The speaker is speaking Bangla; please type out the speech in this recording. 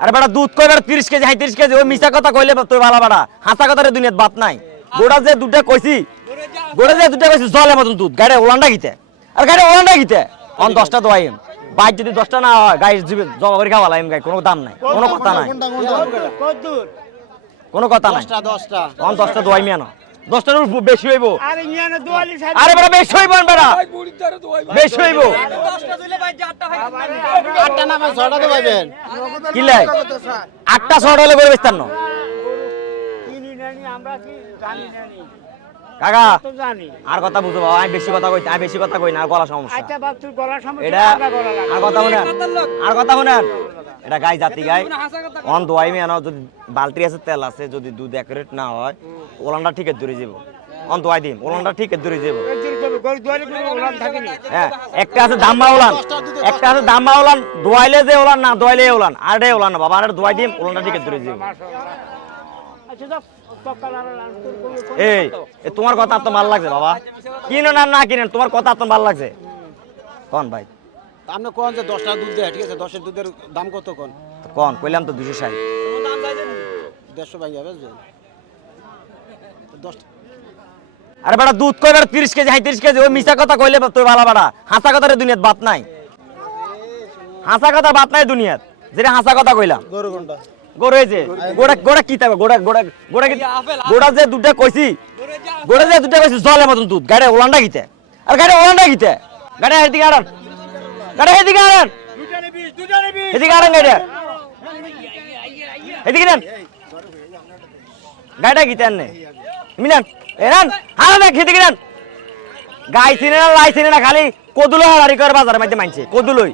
আরে বেটা দুধ কই বেটা 30 কেজি 30 কেজি ওই মিছা কথা কইলে তুই বালা বেটা হাসা কথা রে দুনিয়াত বাত নাই গোড়া যে দুধটা কইছি জলে মতন দুধ গাড়ি ওলান্ডা গিতে আর গাড়ি ওলান্ডা গিতে অন 10টা দোয়াইম বাইক যদি 10টা না হয় গাড়ি জীবে জমা করে খাওয়া লাইম গাই কোনো দাম নাই কোনো কথা নাই কোনো কথা নাই 10টা অন 10টা দোয়াইমি আনো 10টার বেশি হইব আরে নিয়ানে 44 আরে বেটা বেশি হইব বেটা বেশি হইব 10টা দিলে ভাই 8টা ভাই 8টা না ভাই 6টা দেবেন কি লাই 8টা 6টা হলে করে বেচতাম না কিনি নানি আমরা কি জানি নানি কাকা তো জানি আর কথা বুঝো বাবা আমি বেশি কথা কই না আর গলা সমস্যা আচ্ছা বাপ তুই গলা সমস্যা এটা আমরা গলা লাগা আর কথা শুনেন আর কথা শুনেন এটা গাই জাতি গাই অন দোয়াইমি আনো যদি বালতি আছে তেল আছে যদি দুধ একুরেট না হয় ওলানটা ঠিক ধরে যাব অন দোয়াই দিম ওলানটা ঠিক ধরে যাব গরু দুয়ারে কোনো ওলান থাকেনি হ্যাঁ একটা আছে দাম্মা ওলান একটা আছে দাম্মা ওলান দোয়াইলে যে ওলান না দোয়াইলে ওলান আর রে ওলান না বাবা আর দোয়াই দিম ওলানটা ঠিক ধরে যাব আচ্ছা দাও সকাল আর এই তোমার কথা তো ভালো লাগছে বাবা কিনো না না কিনেন তোমার কথা তো ভালো লাগছে কোন ভাই আপনি কোন যে 10টা দুধ দেয় ঠিক আছে 10এর দুধের দাম কত কোন কোন কইলাম তো 260 150 ভাই যাবে 10 আরে বেটা দুধ কই বেটা 30 কেজি 30 কেজি ওই মিছা কথা কইলে তুই বালা বেটা হাসা কথা রে দুনিয়াত বাত নাই হাসা কথা বাত নাই দুনিয়াত যেটা হাসা কথা কইলাম গরু কোনটা গরু হইছে গোড়া কি তাবে গোড়া যে দুধটা কইছি জলে মতন দুধ গাড়ি ওলান্ডা গিতে আর গাড়ি ওলান্ডা গিতে গাড়ি এদিকে আড়ান এদিকে আড়ান গাড়ি এদিকে নেন গাড়িটা গিতে আননে মিলান এরান হারা দেখ এদিকে নেন গাই চিনে না লাই চিনে না খালি কদুলো হারারি করে বাজারের মধ্যে মানছে কদুলোই